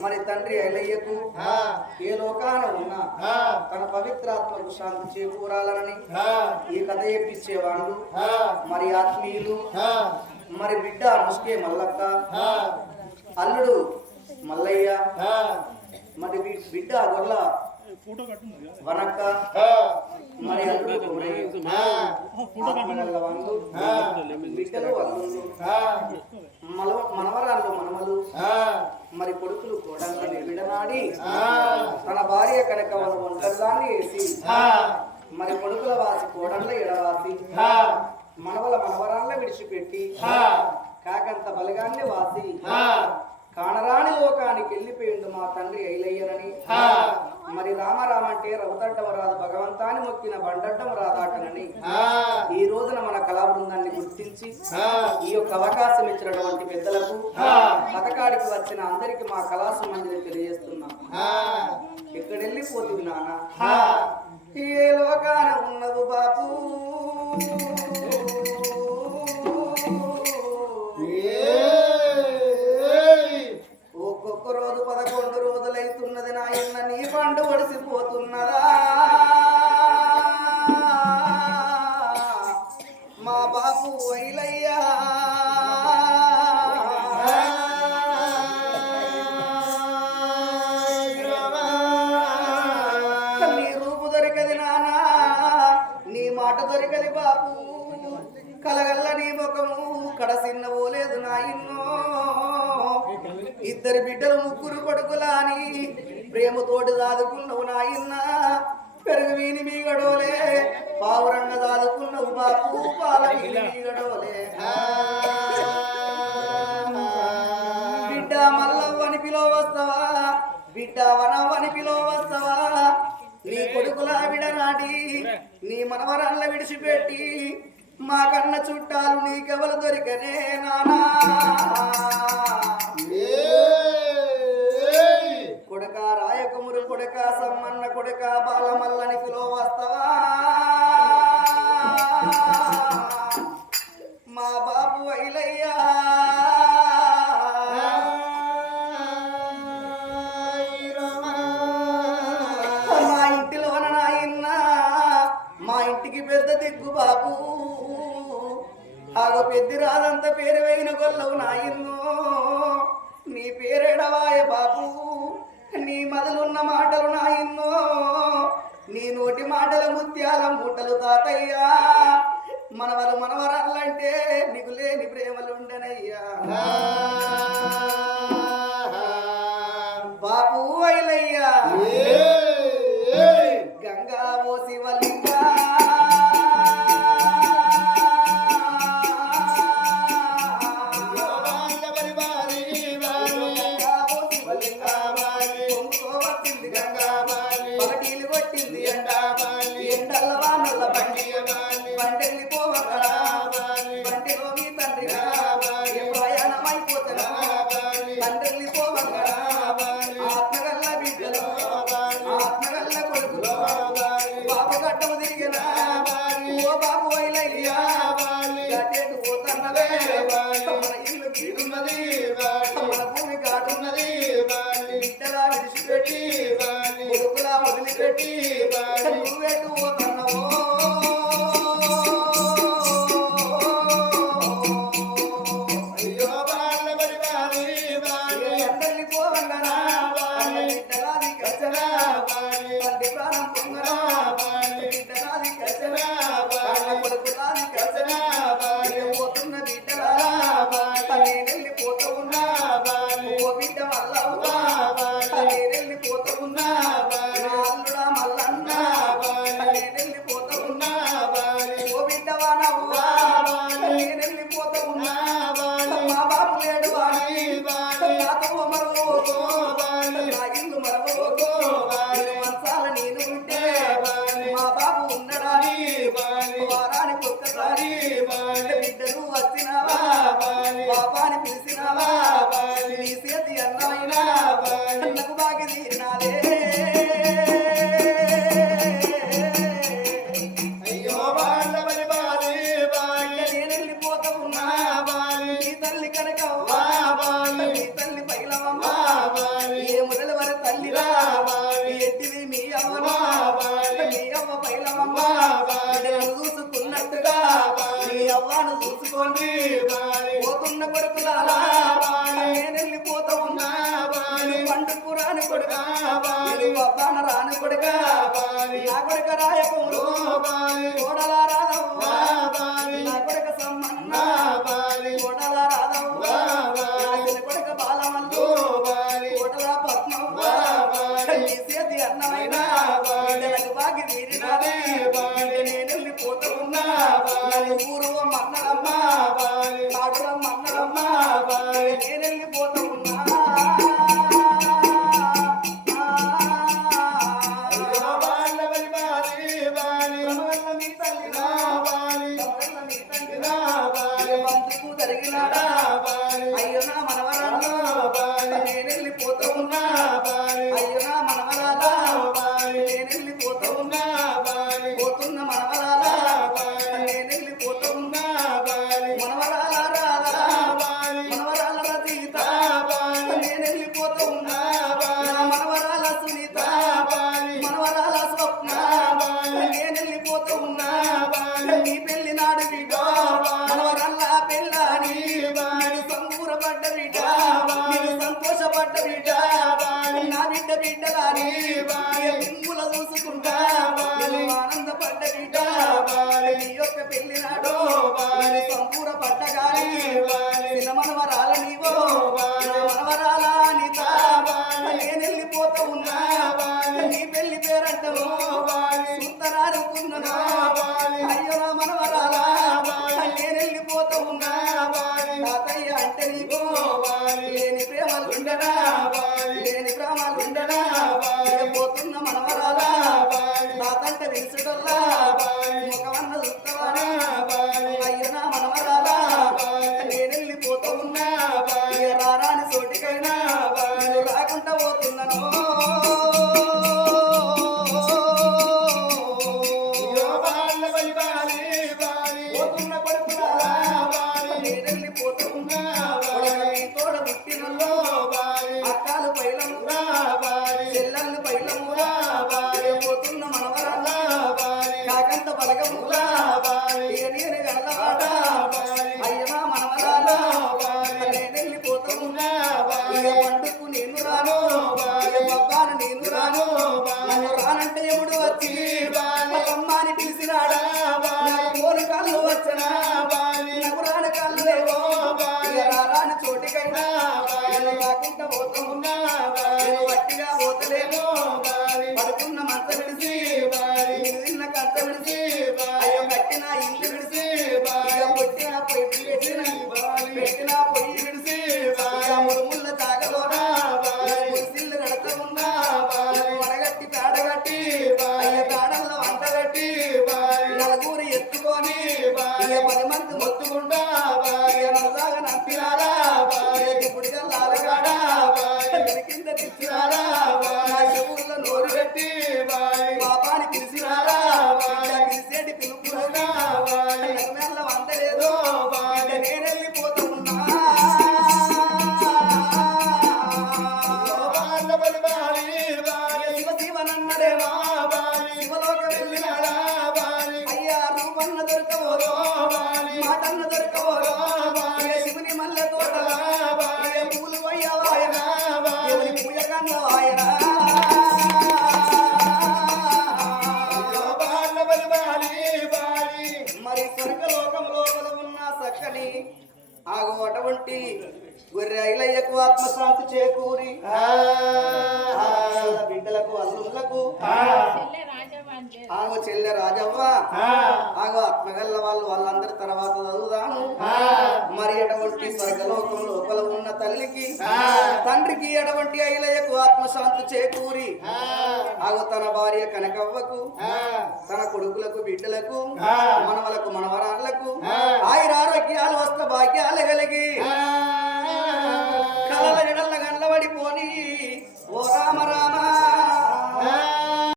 మరి తండ్రి ఐలయ్యకు ఏ లోకాన ఉన్నా తన పవిత్రాత్మకు శాంతి చేకూరాలని ఈ కథ చెప్పించేవాళ్ళు ఆ, మరి ఆత్మీయులు. మరి బిడ్డ ముస్కే మల్లక్క. అల్లుడు మల్లయ్య. మరి బిడ్డ గొల్ల వనక్క మరి వంగు. బిడ్డలు మనవరాళ్ళు మనమలు మరి కొడుకులు కోడళ్ళని విడనాడి తన భార్య కనుక వాళ్ళు ఒంటరిదాన్ని వేసి మరి కొడుకుల వాసి కోడళ్ళ ఎడవాసి మనవల మనవరాళ్ళ విడిచిపెట్టి కాకంత బలగాన్ని వాసి కానరాని లోకానికి వెళ్ళిపోయింది మా తండ్రి ఐలయ్యనని. మరి రామరామ అంటే రవుతడ్డం రాదు భగవంతాన్ని మొక్కిన బండడ్డం రాదాటనని ఈ రోజున మన కళా బృందాన్ని గుర్తించి ఈ యొక్క అవకాశం ఇచ్చినటువంటి పెద్దలకు ఆ. పథకాడికి వచ్చిన అందరికి మా కళాసు మందిని తెలియజేస్తున్నాం. ఎక్కడ వెళ్ళిపోతుంది నాన్న. ఏ లోకాన ఉన్నవు బాపు? ఇక్కడ కడసిన్న ఓలేదు నాయన్నో ఇద్దరు బిడ్డలు ముగ్గురు కొడుకులాని ప్రేమతోటి దాదుకున్నావు నాయన్న పెరుగు వీని మీగడోలే పావురంగ దాదుకున్నావు బాపు పాల వీని మీగడోలే. బిడ్డ మల్లవ్వని పిలో వస్తావా బిడ్డ వనవ్వని పిలో వస్తావా నీ కొడుకుల విడనాటి నీ మనవరాళ్ళ విడిచిపెట్టి మా కన్న చుట్టాలు నీకెవరు దొరికనే నానా! కొడక రాయకమురు కొడక సమ్మన్న కొడక బాలమల్లని పిలో వస్తావా పేరు వేయిన గొల్లవు నాయన్నో. నీ పేరెడవాయ బాబు నీ మొదలున్న మాటలు నాయన్నో. నీ నోటి మాటల ముత్యాల మూటలు తాతయ్యా. మనవరు మనవరాలంటే నీకు లేని ప్రేమలుండనయ్యా బాబు ఐలయ్యా గంగా ఓ శివలింగా అందరిని వెళ్ళిపోతూ ఉన్నా నీ తల్లి కనుక నీ తల్లి పైలవమ్మ. ఏ మొదల వర తల్లి రావాలి ఎత్తిది మీ అమ్మ మీ అమ్మ పైలవమ్మా. చూసుకున్నట్టుగా మీ అవ్వను చూసుకోండి. పోతున్న కొడుకులారా నేను వెళ్ళిపోతూ ఉన్నా పండుకు రాని కొడుక. రాని కొడుక. నా కొడుక రాయకు Hare బిడ్డలారి ఎంగుల దూసు బలిబా నేను కాకుండా పోతమున్నా నేను వట్టిగా పోతలేను పడుకున్న మంత వారి తిన్న కంత విడిచి అయ్యో కట్టిన ఇల్లు విడిచి గొర్రెలయ్యకు ఆత్మశాంతి చేకూరి. బిడ్డలకు అల్లులకు ఆగో చెల్లె రాజవ్వ. ఆగో ఆత్మగల్ల వాళ్ళు వాళ్ళందరి తర్వాత చదువుదాము. మరి ఎటువంటి స్వర్గలోకం లోపల ఉన్న తల్లికి తండ్రికి ఎటువంటి ఐలయ్యకు ఆత్మశాంతి చేకూరి? ఆగో తన భార్య కనకవ్వకు తన కొడుకులకు బిడ్డలకు మనవలకు మనవరాళ్ళకు ఆయుర ఆరోగ్యాలు వస్త భాగ్యాలు కలిగి. కలల ఎడల గండ్లబడిపోని ఓ రామ రామా.